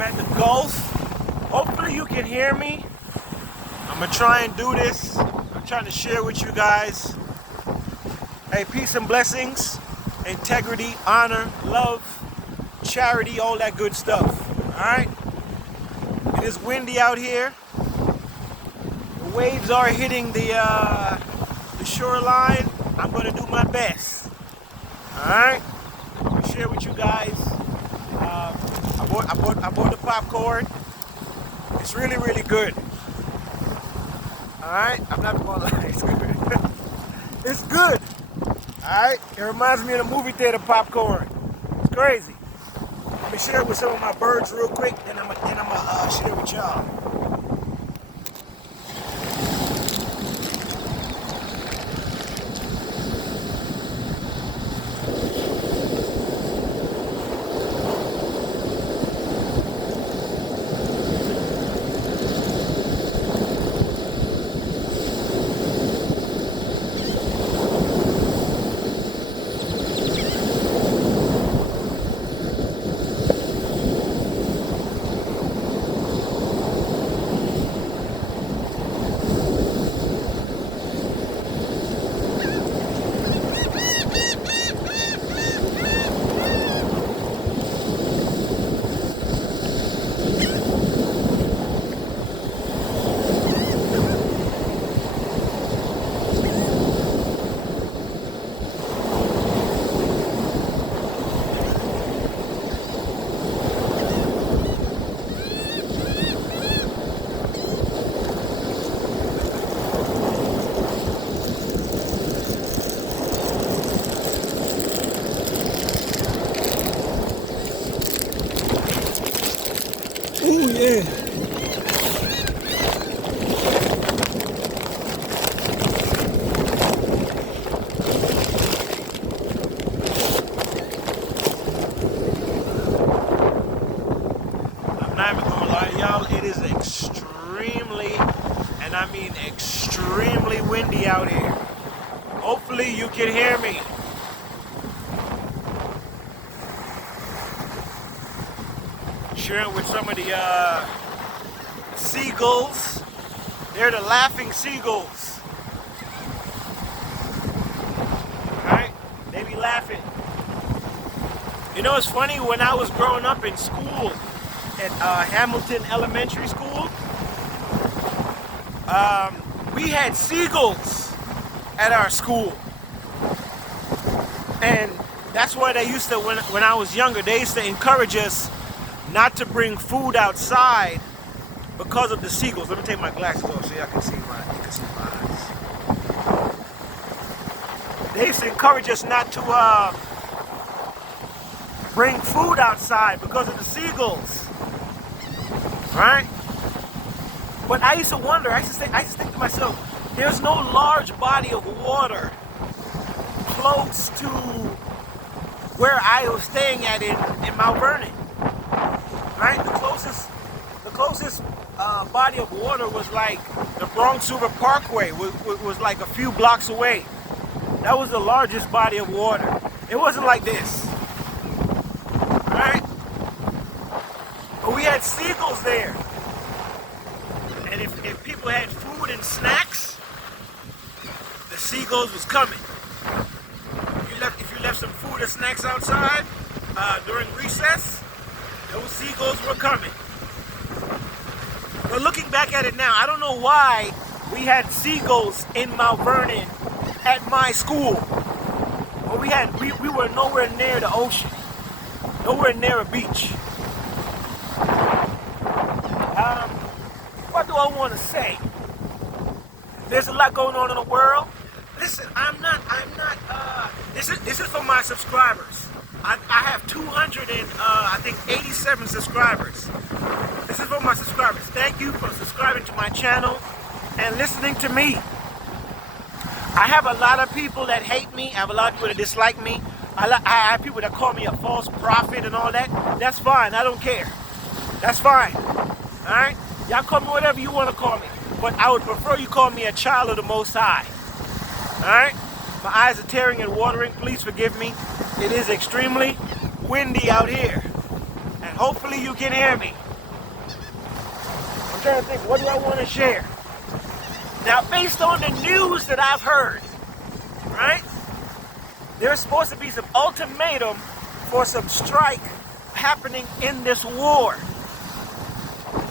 I'm at the Gulf. Hopefully you can hear me. I'm gonna try and do this. I'm trying to share with you guys. Hey, peace and blessings, integrity, honor, love, charity, all that good stuff. Alright? It is windy out here. The waves are hitting the shoreline. I'm gonna do my best. Alright? Share with you guys. I bought the popcorn. It's really, really good. Alright? I'm not gonna lie, it's good. It's good. Alright? It reminds me of the movie theater popcorn. It's crazy. Let me share it with some of my birds real quick, then I'm gonna share with y'all. Ooh, yeah. I'm not even gonna lie to y'all, it is extremely, and I mean extremely windy out here. Hopefully you can hear me. Sharing with some of the seagulls. They're the laughing seagulls. Alright? They be laughing. You know, it's funny, when I was growing up in school at Hamilton Elementary School, we had seagulls at our school. And that's why they used to, when I was younger, they used to encourage us not to bring food outside because of the seagulls. Let me take my glasses off so y'all can see my eyes. They used to encourage us not to bring food outside because of the seagulls. Right? But I used to wonder, I used to think to myself, there's no large body of water close to where I was staying at in Mount Vernon. Right? The closest body of water was like the Bronx River Parkway, was like a few blocks away. That was the largest body of water. It wasn't like this. Right? But we had seagulls there. And if people had food and snacks, the seagulls was coming. If you left some food or snacks outside during recess, those seagulls were coming. But looking back at it now, I don't know why we had seagulls in Mount Vernon at my school. But we were nowhere near the ocean, nowhere near a beach. What do I want to say? There's a lot going on in the world. Listen, this is for my subscribers. I have 287 subscribers. This is for my subscribers. Thank you for subscribing to my channel and listening to me. I have a lot of people that hate me. I have a lot of people that dislike me. I have people that call me a false prophet and all that. That's fine. I don't care. That's fine. All right? Y'all call me whatever you want to call me. But I would prefer you call me a child of the Most High. All right? My eyes are tearing and watering. Please forgive me. It is extremely windy out here. And hopefully you can hear me. trying to think, what do I want to share? Now, based on the news that I've heard, right? There's supposed to be some ultimatum for some strike happening in this war.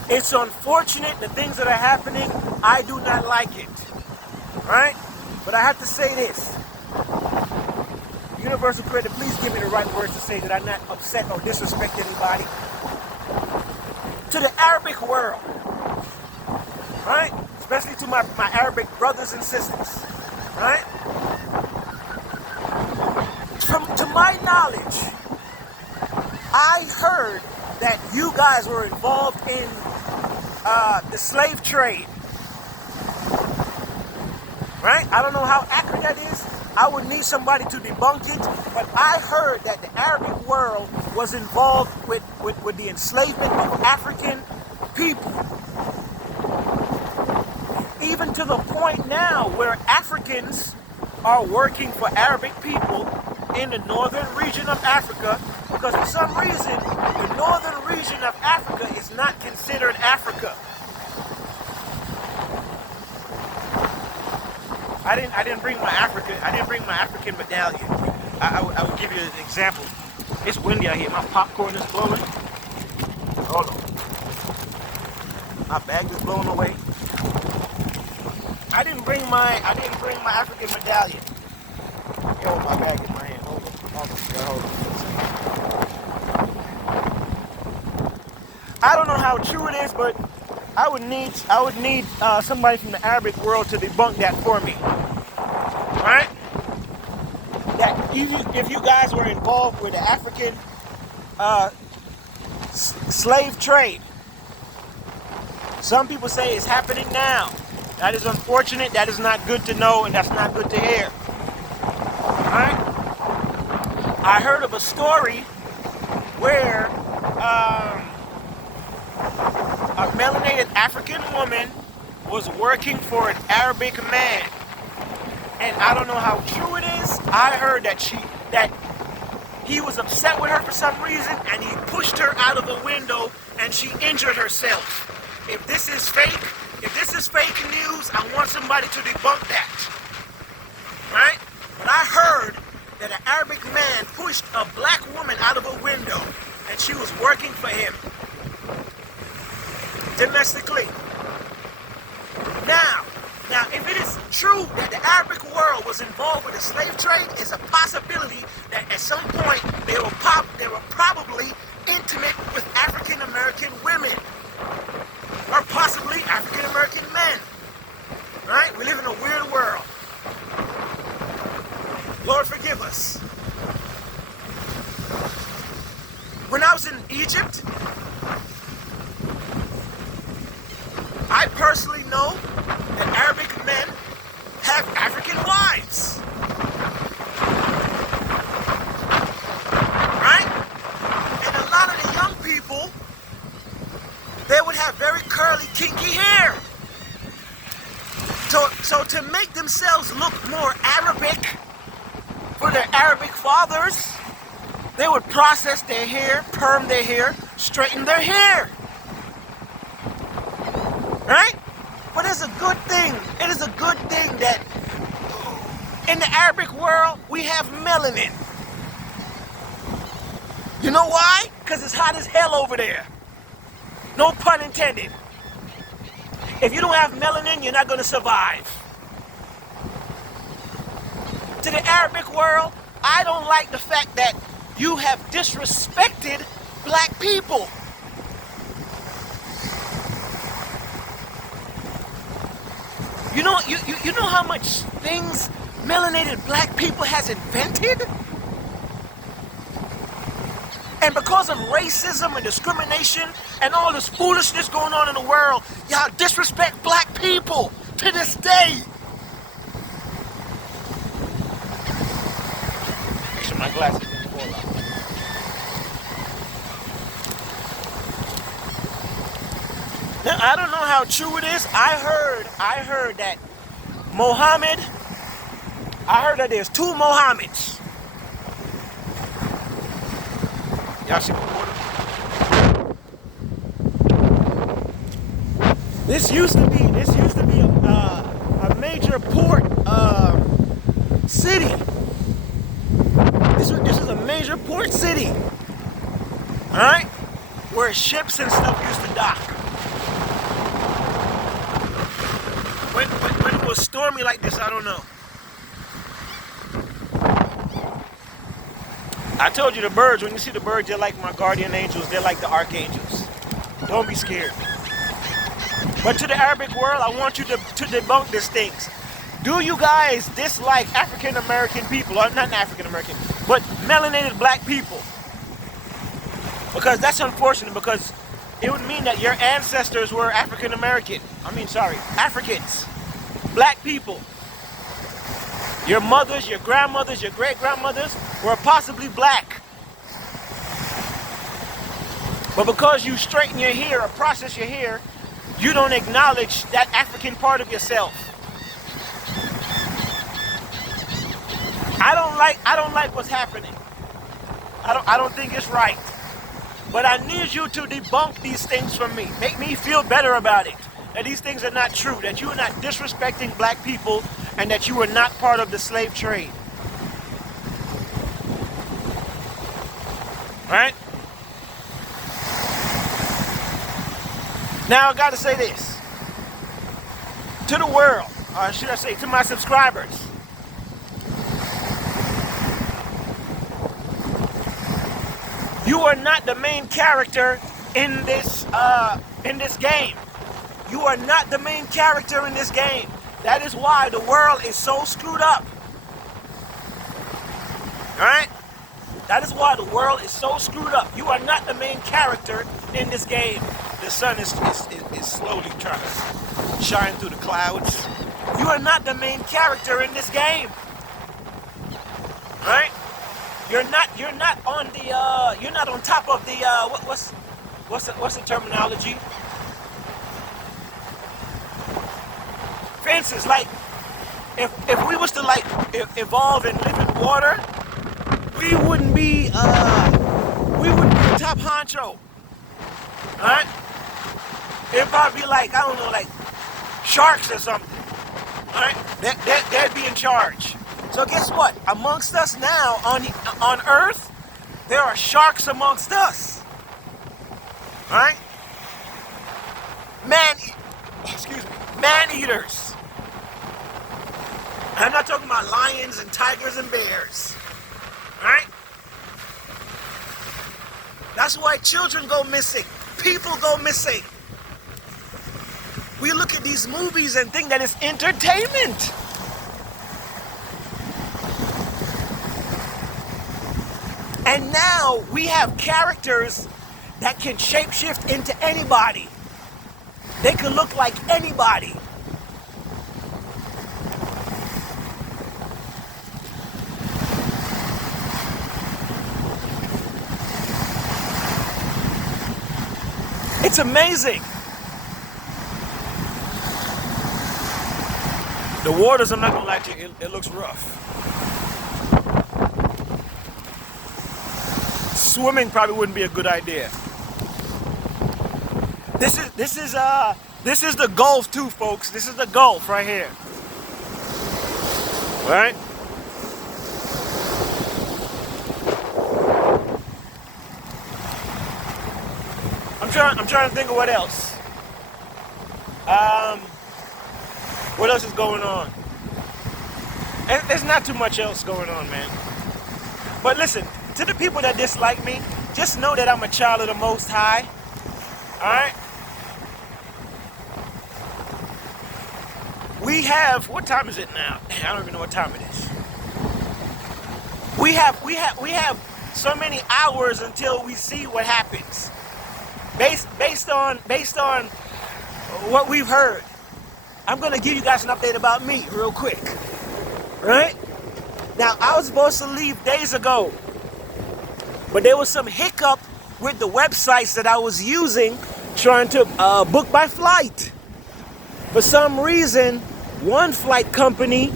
It's unfortunate the things that are happening. I do not like it, right? But I have to say this. Universal Creator, please give me the right words to say that I'm not upset or disrespect anybody. To the Arabic world, right? Especially to my Arabic brothers and sisters, right? To my knowledge, I heard that you guys were involved in the slave trade, right? I don't know how accurate that is. I would need somebody to debunk it, but I heard that the Arabic world was involved with the enslavement of African people. Even to the point now where Africans are working for Arabic people in the northern region of Africa, because for some reason, the northern region of Africa is not considered Africa. I didn't bring my African medallion. I would give you an example. It's windy out here. My popcorn is blowing. Hold on. My bag is blowing away. I didn't bring my African medallion. Yo, my bag in my hand. Hold on. I don't know how true it is, but I would need somebody from the Arabic world to debunk that for me. Right? That if you guys were involved with the African slave trade, some people say it's happening now. That is unfortunate. That is not good to know, and that's not good to hear. Right? I heard of a story where a melanated African woman was working for an Arabic man. And I don't know how true it is. I heard that he was upset with her for some reason and he pushed her out of a window and she injured herself. If this is fake news, I want somebody to debunk that. Right? But I heard that an Arabic man pushed a black woman out of a window and she was working for him domestically. Now, if it is true that the Arabic world was involved with the slave trade, it's a possibility that at some point they were probably intimate with African American women, or possibly African American men. Right? We live in a weird world. Lord forgive us. When I was in Egypt, I personally know that Arabic men have African wives. Right? And a lot of the young people, they would have very curly, kinky hair. So to make themselves look more Arabic for their Arabic fathers, they would process their hair, perm their hair, straighten their hair. Right? But it's a good thing. It is a good thing that in the Arabic world, we have melanin. You know why? Because it's hot as hell over there. No pun intended. If you don't have melanin, you're not going to survive. To the Arabic world, I don't like the fact that you have disrespected black people. You know how much things melanated black people has invented? And because of racism and discrimination and all this foolishness going on in the world, y'all disrespect black people to this day. Make sure my glasses didn't fall out. Now, I don't know how true it is. I heard that there's two Mohammeds. Y'all see my water? This used to be a major port city. This is a major port city. All right, where ships and stuff used to dock. When it was stormy like this, I don't know. I told you the birds, when you see the birds, they're like my guardian angels. They're like the archangels. Don't be scared. But to the Arabic world, I want you to debunk these things. Do you guys dislike African American people, or not African American, but melanated black people? Because that's unfortunate, because it would mean that your ancestors were African American. Africans. Black people. Your mothers, your grandmothers, your great-grandmothers were possibly black. But because you straighten your hair or process your hair, you don't acknowledge that African part of yourself. I don't like what's happening. I don't think it's right. But I need you to debunk these things from me. Make me feel better about it. That these things are not true. That you are not disrespecting black people, and that you are not part of the slave trade. Right? Now I gotta say this. To the world, or should I say to my subscribers. You are not the main character in this game. You are not the main character in this game. That is why the world is so screwed up. Alright? That is why the world is so screwed up. You are not the main character in this game. The sun is slowly trying to shine through the clouds. You are not the main character in this game. Alright? You're not on top of the what's the terminology? For instance, like if we was to evolve and live in water, we wouldn't be top honcho. Alright? It'd probably be like, I don't know, like sharks or something. Alright? They'd be in charge. So guess what? Amongst us now on Earth, there are sharks amongst us. Alright? Man-eaters. I'm not talking about lions and tigers and bears. Alright? That's why children go missing. People go missing. We look at these movies and think that it's entertainment. And now we have characters that can shapeshift into anybody. They can look like anybody. It's amazing. The waters, I'm not gonna lie to you, it looks rough. Swimming probably wouldn't be a good idea. This is the Gulf too, folks. This is the Gulf right here. All right? I'm trying to think of what else. What else is going on? And there's not too much else going on, man. But listen, to the people that dislike me, just know that I'm a child of the Most High. Alright? We have, what time is it now? I don't even know what time it is. We have so many hours until we see what happens. Based on what we've heard. I'm gonna give you guys an update about me real quick. Right? Now, I was supposed to leave days ago, but there was some hiccup with the websites that I was using trying to book my flight. For some reason, one flight company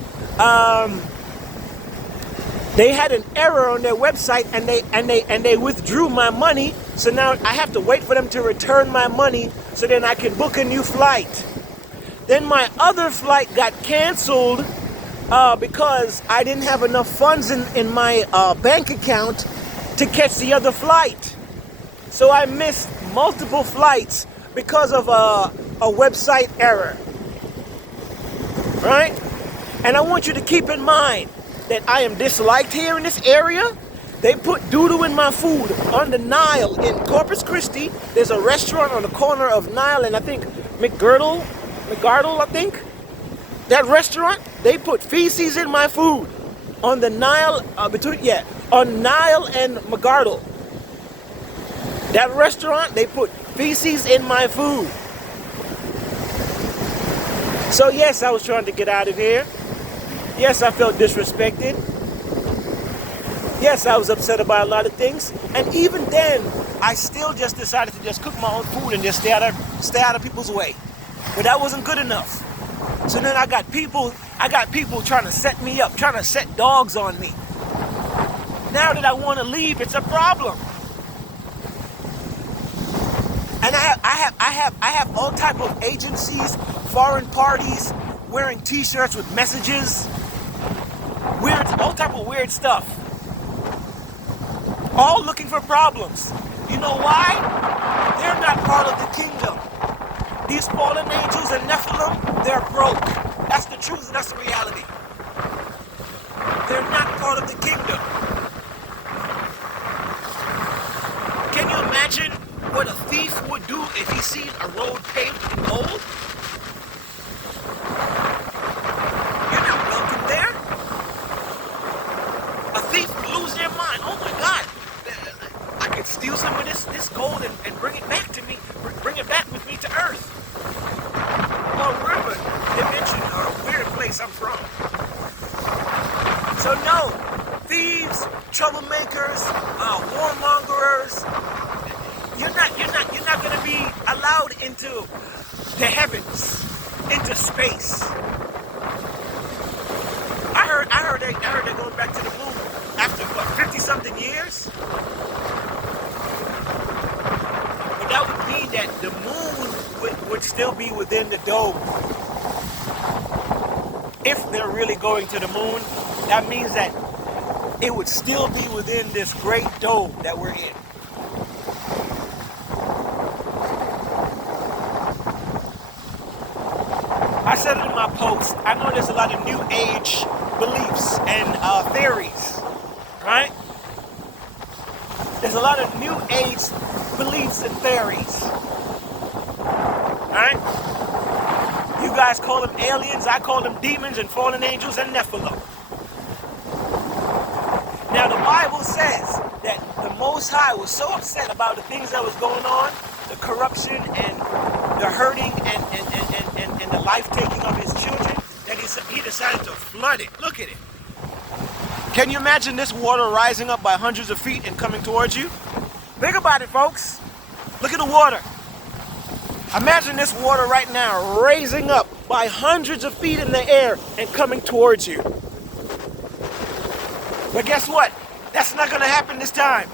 They had an error on their website, and they withdrew my money. So now I have to wait for them to return my money so then I can book a new flight. Then my other flight got canceled because I didn't have enough funds in my bank account to catch the other flight. So I missed multiple flights because of a website error. Right? And I want you to keep in mind that I am disliked here in this area. They put doo-doo in my food on the Nile in Corpus Christi. There's a restaurant on the corner of Nile and I think McGardle, I think. That restaurant, they put feces in my food on the Nile, on Nile and McGardle. That restaurant, they put feces in my food. So yes, I was trying to get out of here. Yes, I felt disrespected. Yes, I was upset about a lot of things. And even then, I still just decided to just cook my own food and just stay out of people's way. But that wasn't good enough. So then I got people trying to set me up, trying to set dogs on me. Now that I want to leave, it's a problem. And I have all type of agencies, foreign parties, wearing t-shirts with messages, all type of weird stuff. All looking for problems. You know why? They're not part of the kingdom. These fallen angels and Nephilim, they're broke. That's the truth and that's the reality. They're not part of the kingdom. Can you imagine what a thief would do if he sees a road paved in gold? You're not welcome there. A thief would lose their mind. Oh my God, I could steal some of this gold and bring it back to me, bring it back with me to Earth. Or wherever dimension or weird place I'm from. So no, thieves, troublemakers, warmongers, you're not going to be allowed into the heavens, into space. I heard they're going back to the moon after what, 50-something years? But that would mean that the moon would still be within the dome. If they're really going to the moon, that means that it would still be within this great dome that we're in. I said it in my post, I know there's a lot of new age beliefs and theories, right? There's a lot of new age beliefs and theories, right? You guys call them aliens, I call them demons and fallen angels and Nephilim. Now the Bible says that the Most High was so upset about the things that was going on, the corruption and the hurting and the life-taking of his children, that he decided to flood it. Look at it. Can you imagine this water rising up by hundreds of feet and coming towards you? Think about it, folks. Look at the water. Imagine this water right now raising up by hundreds of feet in the air and coming towards you. But guess what? That's not going to happen this time.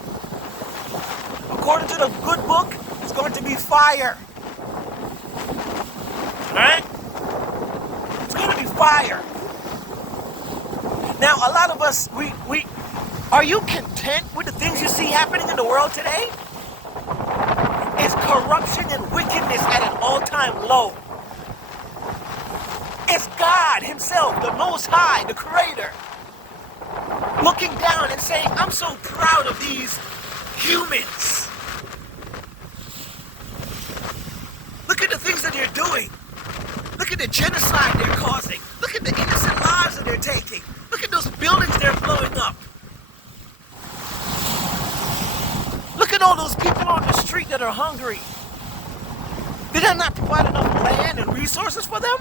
According to the good book, it's going to be fire. Alright? It's going to be fire. Now, a lot of us, are you content with the things you see happening in the world today? Is corruption and wickedness at an all-time low? It's God himself, the Most High, the Creator, looking down and saying, I'm so proud of these humans. Look at the things that they're doing. Look at the genocide they're causing. Look at the innocent lives that they're taking. Look at those buildings they're blowing up. Look at all those people on the street that are hungry. Did I not provide enough land and resources for them?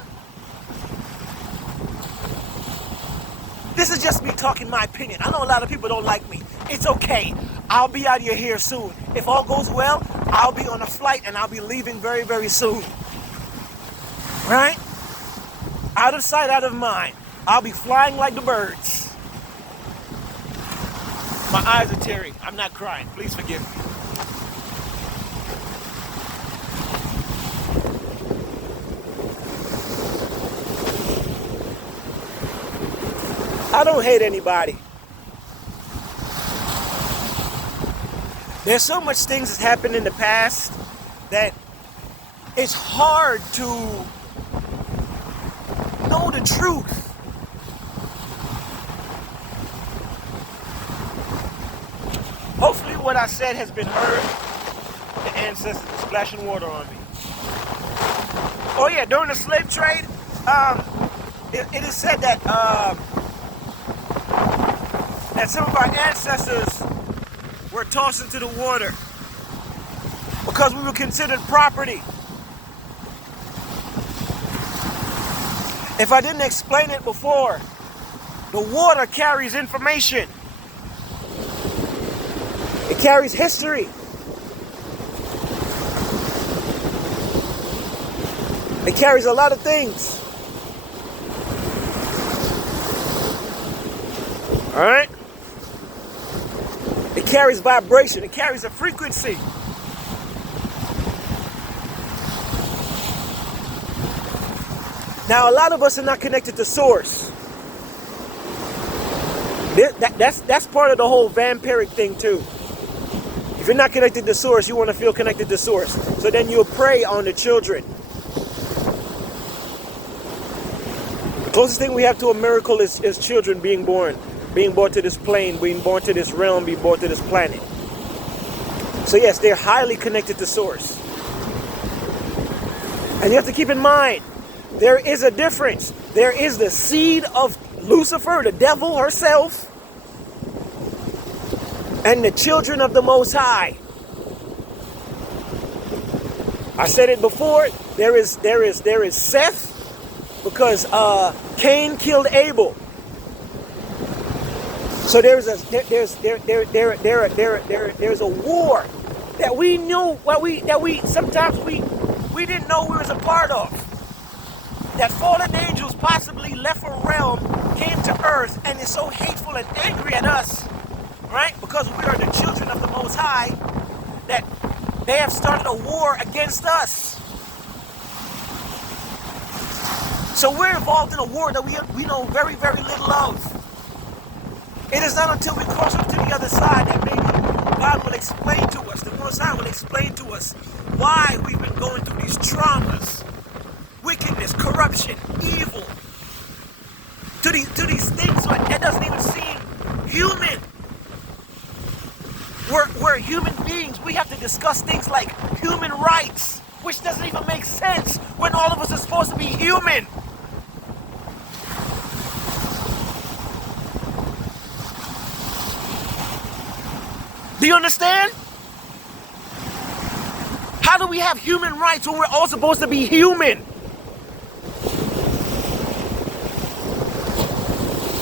This is just me talking my opinion. I know a lot of people don't like me. It's okay. I'll be out of here soon. If all goes well, I'll be on a flight and I'll be leaving very, very soon. Right? Out of sight, out of mind. I'll be flying like the birds. My eyes are teary. I'm not crying. Please forgive me. I don't hate anybody. There's so much things that's happened in the past that it's hard to know the truth. Hopefully what I said has been heard. The ancestors are splashing water on me. Oh yeah, during the slave trade, it is said that that some of our ancestors were tossed into the water because we were considered property. If I didn't explain it before, the water carries information. It carries history. It carries a lot of things. All right? It carries vibration. It carries a frequency. Now, a lot of us are not connected to source. That's part of the whole vampiric thing too. If you're not connected to source, you want to feel connected to source. So then you'll prey on the children. The closest thing we have to a miracle is children being born to this plane, being born to this realm, being born to this planet. So yes, they're highly connected to source. And you have to keep in mind, there is a difference. There is the seed of Lucifer, the devil herself, and the children of the Most High. I said it before. There is Seth, because Cain killed Abel. So there's a war that we knew, that we sometimes we didn't know we was a part of. That fallen angels possibly left a realm, came to earth, and is so hateful and angry at us, right? Because we are the children of the Most High, that they have started a war against us. So we're involved in a war that we know very, very little of. It is not until we cross over to the other side that maybe God will explain to us, the Most High will explain to us why we've been going through these traumas, wickedness, corruption, evil, to these things that doesn't even seem human. We're human beings. We have to discuss things like human rights, which doesn't even make sense when all of us are supposed to be human. Do you understand? How do we have human rights when we're all supposed to be human?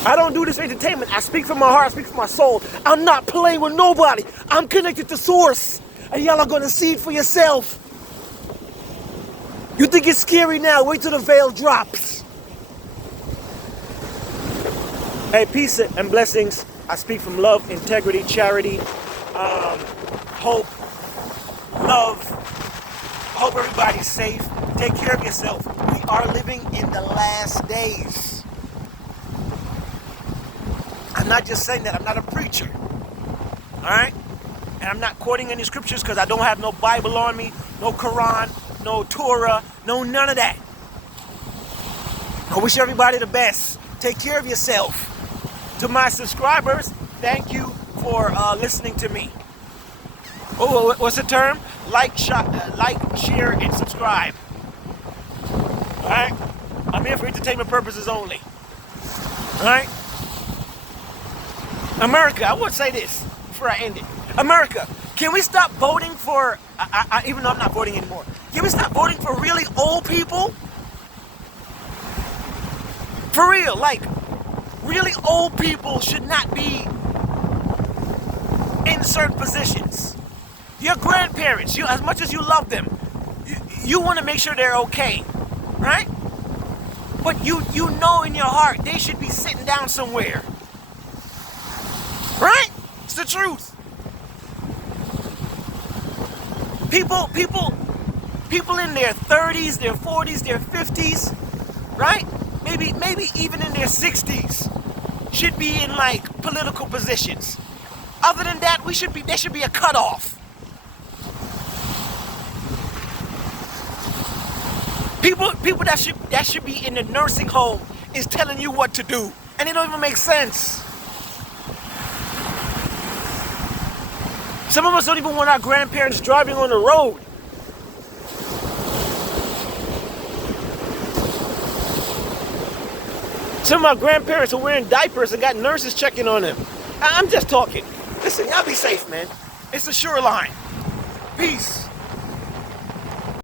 I don't do this for entertainment. I speak from my heart. I speak from my soul. I'm not playing with nobody. I'm connected to source. And y'all are going to see it for yourself. You think it's scary now? Wait till the veil drops. Hey, peace and blessings. I speak from love, integrity, charity, hope, love. I hope everybody's safe. Take care of yourself. We are living in the last days. I'm not just saying that. I'm not a preacher. All right? And I'm not quoting any scriptures because I don't have no Bible on me, no Quran, no Torah, no none of that. I wish everybody the best. Take care of yourself. To my subscribers, thank you for listening to me. Oh, what's the term? Like, share, and subscribe. All right? I'm here for entertainment purposes only. All right? America, I want to say this before I end it. America, can we stop voting for, even though I'm not voting anymore, can we stop voting for really old people? For real, like, really old people should not be in certain positions. Your grandparents, as much as you love them, you want to make sure they're okay, right? But you know in your heart they should be sitting down somewhere, right? the truth. People in their 30s, their 40s, their 50s, right? Maybe even in their 60s should be in like political positions. Other than that, there should be a cutoff. People that should be in the nursing home is telling you what to do, and it don't even make sense. Some of us don't even want our grandparents driving on the road. Some of our grandparents are wearing diapers and got nurses checking on them. I'm just talking. Listen, y'all be safe, man. It's the Shoreline. Peace.